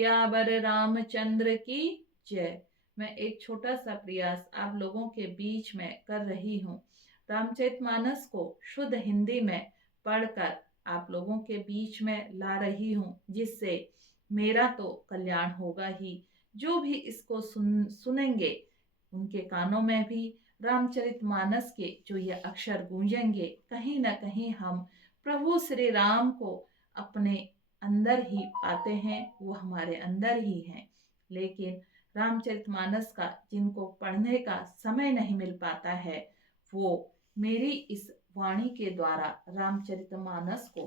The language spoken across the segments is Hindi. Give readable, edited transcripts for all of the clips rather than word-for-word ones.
सियावर रामचंद्र की जय। मैं एक छोटा सा प्रयास आप लोगों के बीच में कर रही हूँ। रामचरितमानस को शुद्ध हिंदी में पढ़कर आप लोगों के बीच में ला रही हूँ, जिससे मेरा तो कल्याण होगा ही, जो भी इसको सुनेंगे उनके कानों में भी रामचरितमानस के जो ये अक्षर गूंजेंगे, कहीं ना कहीं हम प्रभु श्री राम को अपने अंदर ही पाते हैं, वो हमारे अंदर ही हैं। लेकिन रामचरितमानस का जिनको पढ़ने का समय नहीं मिल पाता है, वो मेरी इस वाणी के द्वारा रामचरितमानस को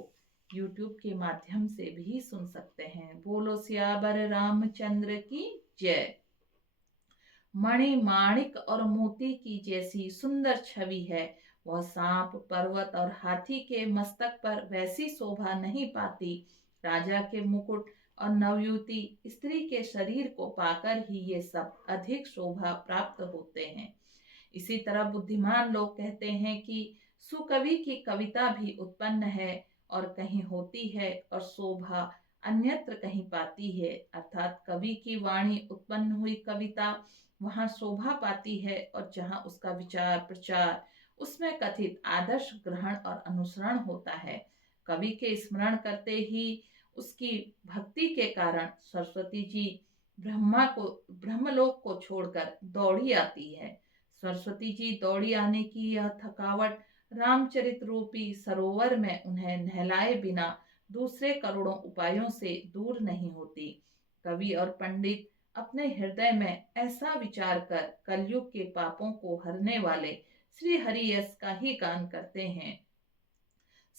YouTube के माध्यम से भी सुन सकते हैं। बोलो सियावर रामचंद्र की जय। मणि माणिक और मोती की जैसी सुंदर छवि है, वह सांप, पर्वत और हाथी के मस्तक पर वैसी शोभा नहीं पाती। राजा के मुकुट और नवयुवती स्त्री के शरीर को पाकर ही ये सब अधिक शोभा प्राप्त होते हैं। इसी तरह बुद्धिमान लोग कहते हैं कि सुकवि की कविता भी उत्पन्न है और कहीं होती है, और शोभा अन्यत्र कहीं पाती है। अर्थात कवि की वाणी उत्पन्न हुई कविता वहां शोभा पाती है, और जहां उसका विचार प्रचार, उसमें कथित आदर्श ग्रहण और अनुसरण होता है। कवि के स्मरण करते ही उसकी भक्ति के कारण सरस्वती जी ब्रह्मलोक को छोड़कर दौड़ी आती है। सरस्वती जी दौड़ी आने की यह थकावट रामचरित रूपी सरोवर में उन्हें नहलाए बिना दूसरे करोड़ों उपायों से दूर नहीं होती। कवि और पंडित अपने हृदय में ऐसा विचार कर कलयुग के पापों को हरने वाले श्री हरि यश का ही गान करते हैं।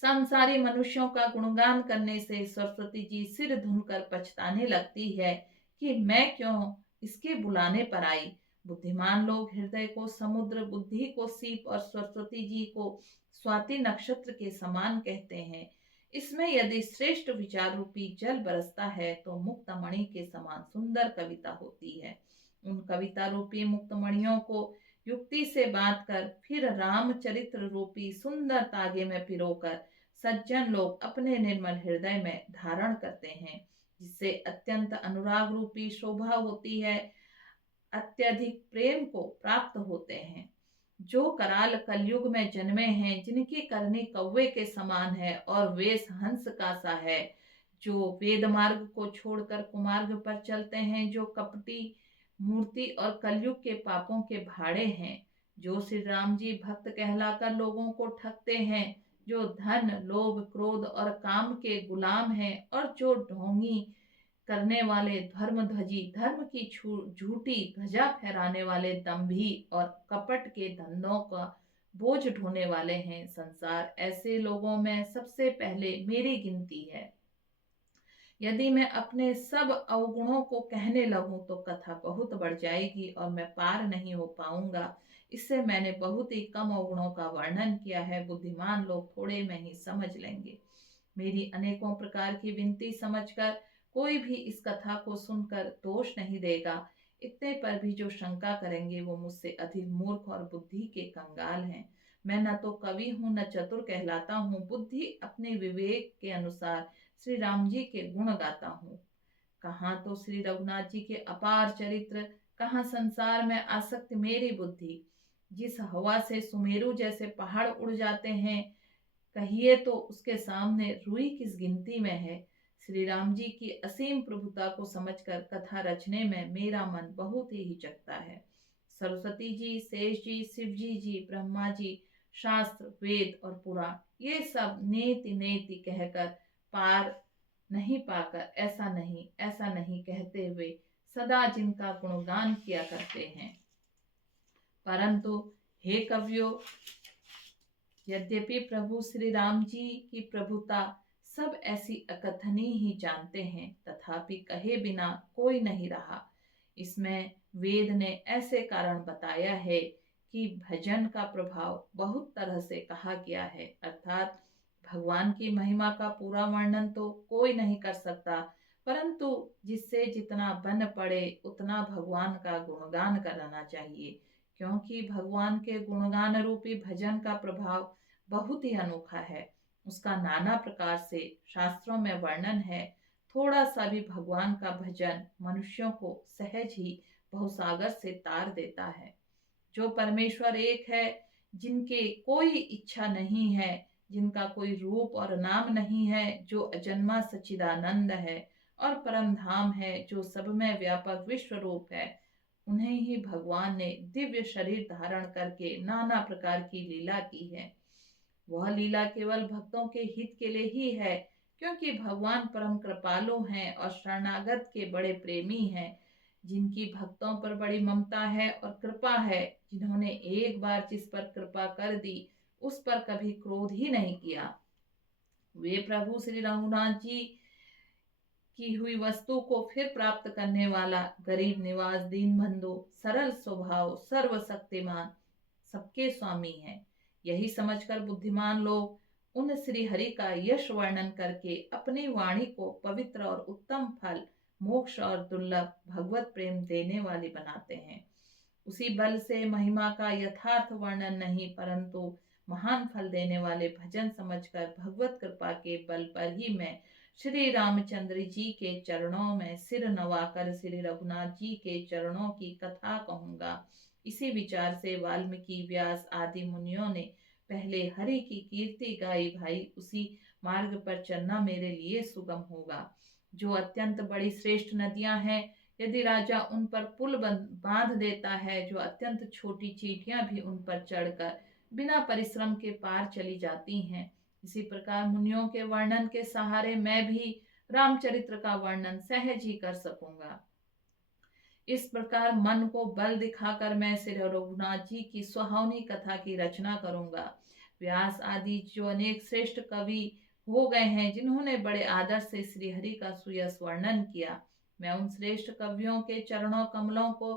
संसारी मनुष्यों का गुणगान करने से सरस्वती जी सिर धुनकर पछताने लगती है कि मैं क्यों इसके बुलाने पर आई। बुद्धिमान लोग हृदय को समुद्र, बुद्धि को सीप और सरस्वती जी को स्वाति नक्षत्र के समान कहते हैं। इसमें यदि श्रेष्ठ विचार रूपी जल बरसता है तो मुक्तमणि के समान सुंदर कविता होती है। उन कविता रूपी मुक्तमणियों को युक्ति से बांध कर फिर रामचरित्र रूपी सुंदर तागे में पिरोकर सज्जन लोग अपने निर्मल हृदय में धारण करते हैं, जिससे अत्यंत अनुराग रूपी शोभा होती है, अत्यधिक प्रेम को प्राप्त होते हैं। जो कराल कलयुग में जन्मे हैं, जिनकी करनी कौवे के समान है और वेश हंस का सा है, जो वेद मार्ग को छोड़कर कुमार्ग पर चलते हैं, जो कपटी मूर्ति और कलयुग के पापों के भाड़े हैं, जो श्री राम जी भक्त कहलाकर लोगों को ठगते हैं, जो धन, लोभ, क्रोध और काम के गुलाम हैं, और जो ढोंगी करने वाले धर्मध्वजी, धर्म की झूठी ध्वजा फहराने वाले दंभी और कपट के धंधों का बोझ ढोने वाले हैं। संसार ऐसे लोगों में सबसे पहले मेरी गिनती है। यदि मैं अपने सब अवगुणों को कहने लगूं तो कथा बहुत बढ़ जाएगी और मैं पार नहीं हो पाऊंगा। इससे मैंने बहुत ही कम अवगुणों का वर्णन किया है, बुद्धिमान लोग थोड़े में ही समझ लेंगे। मेरी अनेकों प्रकार की विनती समझकर कोई भी इस कथा को सुनकर दोष नहीं देगा। इतने पर भी जो शंका करेंगे वो मुझसे अधिक मूर्ख और बुद्धि के कंगाल हैं। मैं न तो कवि हूँ न चतुर कहलाता हूँ, बुद्धि अपने विवेक के अनुसार श्री राम जी के गुण गाता हूँ। कहाँ तो श्री रघुनाथ जी के अपार चरित्र, कहाँ संसार में आसक्त मेरी बुद्धि। जिस हवा से सुमेरु जैसे पहाड़ उड़ जाते हैं, कहिए तो उसके सामने रुई किस गिनती में है। श्री राम जी की असीम प्रभुता को समझकर कथा रचने में मेरा मन बहुत ही हिचकता है। सरस्वती जी, शेष जी, शिव जी, ब्रह्मा जी, शास्त्र, वेद और पुराण, ये सब नेति नेति कहकर पार नहीं पाकर ऐसा नहीं कहते हुए सदा जिनका गुणगान किया करते हैं। परंतु हे कवियों, यद्यपि प्रभु श्री राम जी की प्रभुता सब ऐसी अकथनीय ही जानते हैं, तथापि कहे बिना कोई नहीं रहा। इसमें वेद ने ऐसे कारण बताया है कि भजन का प्रभाव बहुत तरह से कहा गया है। अर्थात भगवान की महिमा का पूरा वर्णन तो कोई नहीं कर सकता, परंतु जिससे जितना बन पड़े उतना भगवान का गुणगान करना चाहिए, क्योंकि भगवान के गुणगान रूपी भजन का प्रभाव बहुत ही अनोखा है। उसका नाना प्रकार से शास्त्रों में वर्णन है। थोड़ा सा भी भगवान का भजन मनुष्यों को सहज ही भवसागर से तार देता है। जो परमेश्वर एक है, जिनके कोई इच्छा नहीं है, जिनका कोई रूप और नाम नहीं है, जो अजन्मा सच्चिदानंद है और परम धाम है, जो सब में व्यापक विश्व रूप है, उन्हें ही भगवान ने दिव्य शरीर धारण करके नाना प्रकार की लीला की है। वह लीला केवल भक्तों के हित के लिए ही है, क्योंकि भगवान परम कृपालु हैं और शरणागत के बड़े प्रेमी हैं, जिनकी भक्तों पर बड़ी ममता है और कृपा है, जिन्होंने एक बार जिस पर कृपा कर दी उस पर कभी क्रोध ही नहीं किया। वे प्रभु श्री रघुनाथ जी की हुई वस्तु को फिर प्राप्त करने वाला, गरीब निवास, दीन बंधु, सरल स्वभाव, सर्वशक्तिमान, सबके स्वामी है। यही समझकर बुद्धिमान लोग उन श्री हरि का यश वर्णन करके अपनी वाणी को पवित्र और उत्तम फल, मोक्ष और दुर्लभ भगवत प्रेम देने वाली बनाते हैं। उसी बल से महिमा का यथार्थ वर्णन नहीं, परंतु महान फल देने वाले भजन समझकर भगवत कृपा के बल पर ही मैं श्री रामचंद्र जी के चरणों में सिर नवाकर श्री रघुनाथ जी के चरणों की कथा कहूंगा। इसी विचार से वाल्मीकि, व्यास आदि मुनियों ने पहले हरि की कीर्ति गाई। भाई, उसी मार्ग पर चलना मेरे लिए सुगम होगा। जो अत्यंत बड़ी श्रेष्ठ नदियां हैं, यदि राजा उन पर पुल बांध देता है, जो अत्यंत छोटी चींटियां भी उन पर चढ़कर बिना परिश्रम के पार चली जाती हैं, इसी प्रकार मुनियों के वर्णन के सहारे मैं भी रामचरित्र का वर्णन सहज ही कर सकूंगा। इस प्रकार मन को बल दिखाकर मैं श्री रघुनाथ जी की सुहावनी कथा की रचना करूंगा। व्यास आदि जो अनेक श्रेष्ठ कवि हो गए हैं, जिन्होंने बड़े आदर से श्री हरि का सुयस वर्णन किया, मैं उन श्रेष्ठ कवियों के चरणों कमलों को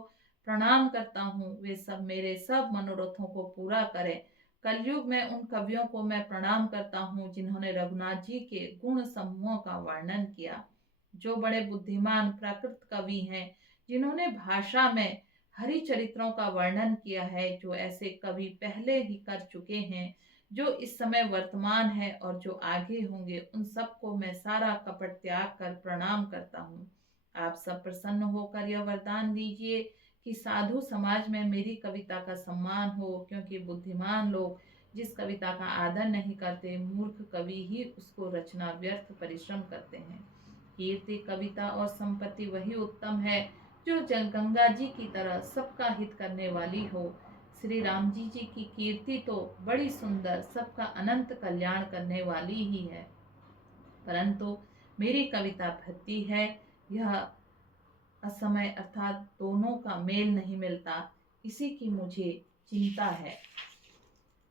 प्रणाम करता हूँ। वे सब मेरे सब मनोरथों को पूरा करें। कलयुग में उन कवियों को मैं प्रणाम करता हूँ, जिन्होंने रघुनाथ जी के गुण समूहों का वर्णन किया। जो बड़े बुद्धिमान प्राकृत कवि हैं, जिन्होंने भाषा में हरि चरित्रों का वर्णन किया है, जो ऐसे कवि पहले ही कर चुके हैं, जो इस समय वर्तमान है और जो आगे होंगे, उन सबको मैं सारा कपट त्याग कर प्रणाम करता हूँ। आप सब प्रसन्न होकर यह वरदान दीजिए कि साधु समाज में मेरी कविता का सम्मान हो, क्योंकि बुद्धिमान लोग जिस कविता का आदर नहीं करते, मूर्ख कवि ही उसको रचना व्यर्थ परिश्रम करते हैं। कीर्ति, कविता और संपत्ति वही उत्तम है जो जल गंगा जी की तरह सबका हित करने वाली हो। श्री राम जी जी की कीर्ति तो बड़ी सुंदर, सबका अनंत कल्याण करने वाली ही है, परंतु मेरी कविता भक्ति है, यह असमय अर्थात दोनों का मेल नहीं मिलता, इसी की मुझे चिंता है।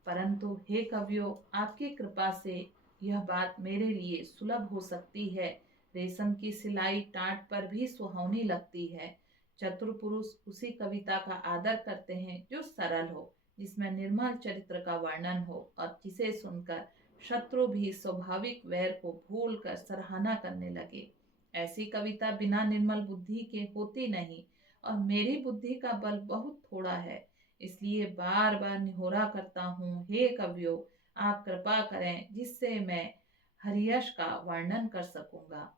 परंतु हे कवियों, आपकी कृपा से यह बात मेरे लिए सुलभ हो सकती है। रेशम की सिलाई टाट पर भी सुहावनी लगती है। चतुर पुरुष उसी कविता का आदर करते हैं जो सरल हो, जिसमें निर्मल चरित्र का वर्णन हो और जिसे सुनकर शत्रु भी स्वाभाविक वैर को भूलकर सराहना करने लगे। ऐसी कविता बिना निर्मल बुद्धि के होती नहीं, और मेरी बुद्धि का बल बहुत थोड़ा है, इसलिए बार बार निहोरा करता हूँ, हे कवियों, आप कृपा करें जिससे मैं हरियश का वर्णन कर सकूंगा।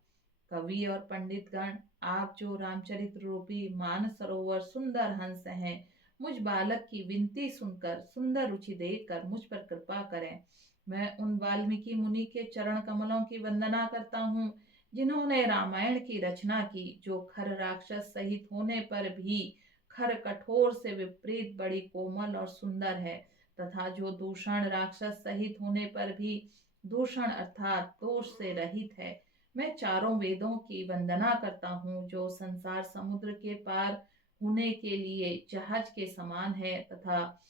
कवि और पंडितगण, आप जो रामचरित्र रूपी मान सरोवर सुंदर हंस हैं, मुझ बालक की विनती सुनकर सुंदर रुचि देखकर मुझ पर कृपा करें। मैं उन वाल्मीकि मुनि के चरण कमलों की वंदना करता हूँ, जिन्होंने रामायण की रचना की, जो खर राक्षस सहित होने पर भी खर कठोर से विपरीत बड़ी कोमल और सुंदर है, तथा जो दूषण राक्षस सहित होने पर भी दूषण अर्थात दोष से रहित है। मैं चारों वेदों की वंदना करता हूँ, जो संसार समुद्र के पार होने के लिए जहाज के समान है, तथा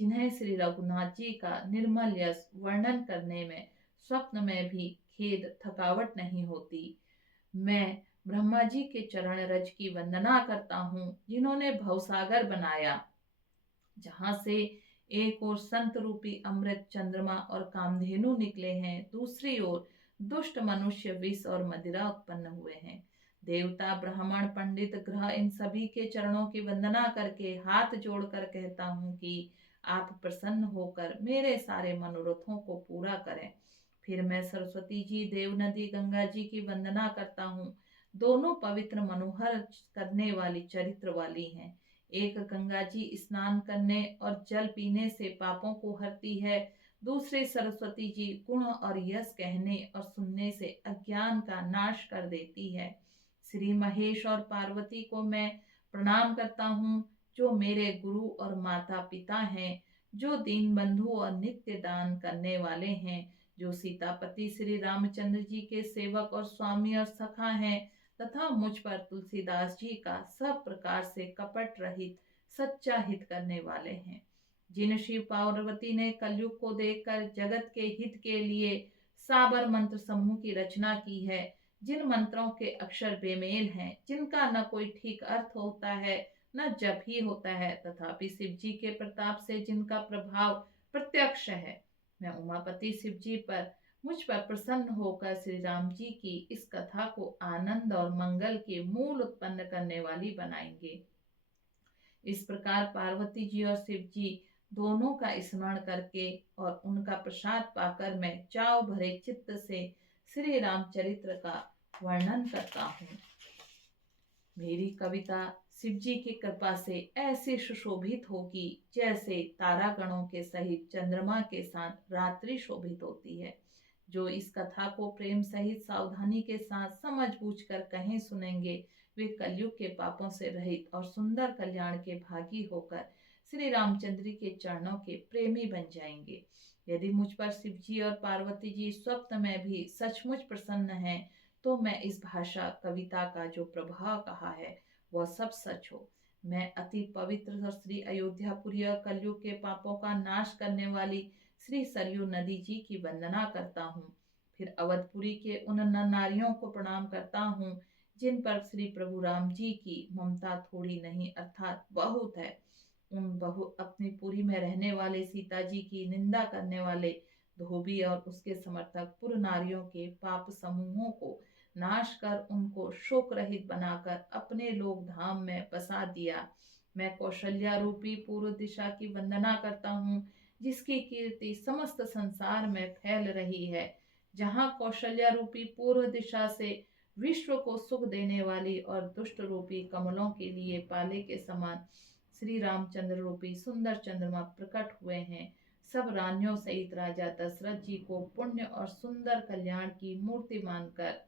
जिन्हें श्री रघुनाथ जी का निर्मल यश वर्णन करने में स्वप्न में भी खेद थकावट नहीं होती। मैं ब्रह्मा जी के चरण रज की वंदना करता हूँ, जिन्होंने भवसागर बनाया, जहाँ से एक ओर संत रूपी अमृत चंद्रमा और कामधेनु निकले हैं, दूसरी ओर दुष्ट मनुष्य विष और मदिरा उत्पन्न हुए हैं। देवता, ब्राह्मण, पंडित, ग्रह, इन सभी के चरणों की वंदना करके हाथ जोड़कर कहता हूँ कि आप प्रसन्न होकर मेरे सारे मनोरथों को पूरा करें। फिर मैं सरस्वती जी, देव नदी गंगा जी की वंदना करता हूँ। दोनों पवित्र मनोहर करने वाली चरित्र वाली हैं। एक गंगा जी स्नान करने और जल पीने से पापों को हरती है, दूसरी सरस्वती जी गुण और यश कहने और सुनने से अज्ञान का नाश कर देती है। श्री महेश और पार्वती को मैं प्रणाम करता हूँ, जो मेरे गुरु और माता पिता हैं, जो दीन बंधु और नित्य दान करने वाले हैं, जो सीतापति श्री रामचंद्र जी के सेवक और स्वामी और सखा हैं, तथा मुझ पर तुलसीदास जी का सब प्रकार से कपट रहित सच्चा हित करने वाले हैं। जिन शिव पार्वती ने कलयुग को देखकर जगत के हित के लिए साबर मंत्र समूह की रचना की है, जिन मंत्रों के अक्षर बेमेल हैं, जिनका न कोई ठीक अर्थ होता है न जप ही होता है, तथापि शिव जी के प्रताप से जिनका प्रभाव प्रत्यक्ष है, मैं उमापति शिव जी पर मुझ पर प्रसन्न होकर श्री राम जी की इस कथा को आनंद और मंगल के मूल उत्पन्न करने वाली बनाएंगे। इस प्रकार पार्वती जी और शिव जी दोनों का स्मरण करके और उनका प्रसाद पाकर मैं चाव भरे चित्त से श्री रामचरित्र का वर्णन करता हूँ। मेरी कविता शिव जी की कृपा से ऐसे सुशोभित होगी जैसे तारागणों के सहित चंद्रमा के साथ रात्रि शोभित होती है। जो इस कथा को प्रेम सहित सावधानी के साथ समझ बूझ कर कहें सुनेंगे, वे कलयुग के पापों से रहित और सुंदर कल्याण के भागी होकर श्री रामचंद्र के चरणों के प्रेमी बन जाएंगे। यदि मुझ पर शिव जी और पार्वती जी स्वप्न में भी सचमुच प्रसन्न हैं, तो मैं इस भाषा कविता का जो प्रभाव कहा है वह सब सच हो। मैं अति पवित्र और श्री अयोध्यापुरी और कलयुग के पापों का नाश करने वाली श्री सरयू नदी जी की वंदना करता हूँ। फिर अवधपुरी के उन नर नारियों को प्रणाम करता हूँ, जिन पर श्री प्रभु राम जी की ममता थोड़ी नहीं अर्थात बहुत है। उन बहु अपनी पुरी में रहने वाले सीता जी की निंदा करने वाले धोबी और उसके समर्थक पुर नारियों के पाप समूहों को नाश कर उनको शोक रहित बनाकर अपने लोक धाम में बसा दिया। मैं कौशल्या रूपी पूर्व दिशा की वंदना करता हूँ, जिसकी कीर्ति समस्त संसार में फैल रही है। जहाँ कौशल्या रूपी पूर्व दिशा से विश्व को सुख देने वाली और दुष्ट रूपी कमलों के लिए पाले के समान श्री रामचंद्र रूपी सुंदर चंद्रमा प्रकट हुए हैं, सब रानियों सहित राजा दशरथ जी को पुण्य और सुंदर कल्याण की मूर्ति मानकर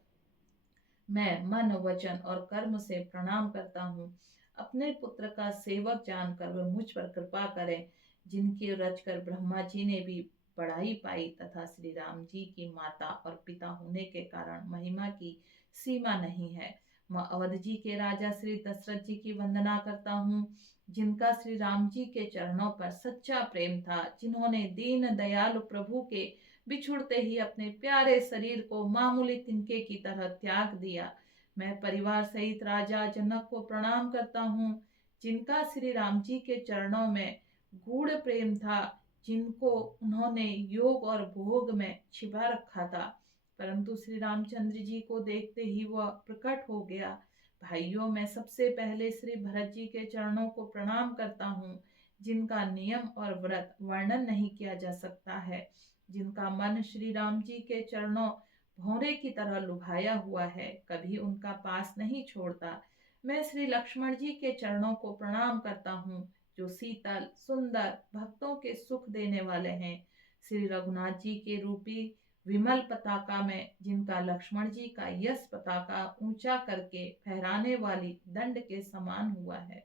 मैं मन वचन और कर्म से प्रणाम करता हूँ। अपने पुत्र का सेवक जानकर वह मुझ पर कृपा करें, जिनकी रचकर ब्रह्मा जी ने भी बढ़ाई पाई तथा श्री राम जी की माता और पिता होने के कारण महिमा की सीमा नहीं है। मैं अवध जी के राजा श्री दशरथ जी की वंदना करता हूँ, जिनका श्री राम जी के चरणों पर सच्चा प्रेम था, जिन्होंने दीन दयालु प्रभु के बिछुड़ते ही अपने प्यारे शरीर को मामूली तिनके की तरह त्याग दिया। मैं परिवार सहित राजा जनक को प्रणाम करता हूँ, जिनका श्री राम जी के चरणों में गूढ़ प्रेम था, जिनको उन्होंने योग और भोग में छिपा रखा था, परंतु श्री रामचंद्र जी को देखते ही वह प्रकट हो गया। भाइयों, मैं सबसे पहले श्री भरत जी के चरणों को प्रणाम करता हूँ, जिनका नियम और व्रत वर्णन नहीं किया जा सकता है, जिनका मन श्री राम जी के चरणों भौरे की तरह लुभाया हुआ है, कभी उनका पास नहीं छोड़ता। मैं श्री लक्ष्मण जी के चरणों को प्रणाम करता हूँ, जो शीतल सुंदर भक्तों के सुख देने वाले हैं। श्री रघुनाथ जी के रूपी विमल पताका में, जिनका लक्ष्मण जी का यश पताका ऊंचा करके फहराने वाली दंड के समान हुआ है,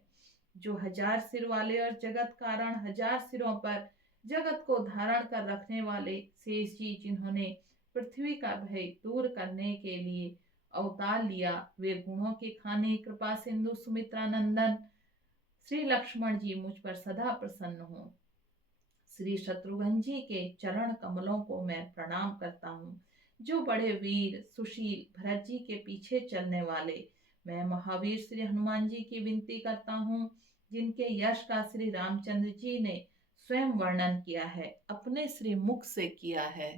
जो 1000 सिर वाले और जगत कारण 1000 सिरों पर जगत को धारण कर रखने वाले शेष जी, जिन्होंने पृथ्वी का भय दूर करने के लिए अवतार लिया, वे गुणों की खानी कृपा सिंधु सुमित्रा नंदन श्री लक्ष्मण जी मुझ पर सदा प्रसन्न हो। श्री शत्रुघ्न जी के चरण कमलों को मैं प्रणाम करता हूँ, जो बड़े वीर सुशील भरत जी के पीछे चलने वाले। मैं महावीर श्री हनुमान जी की विनती करता हूँ, जिनके यश का श्री रामचंद्र जी ने स्वयं वर्णन किया है, अपने श्री मुख से किया है।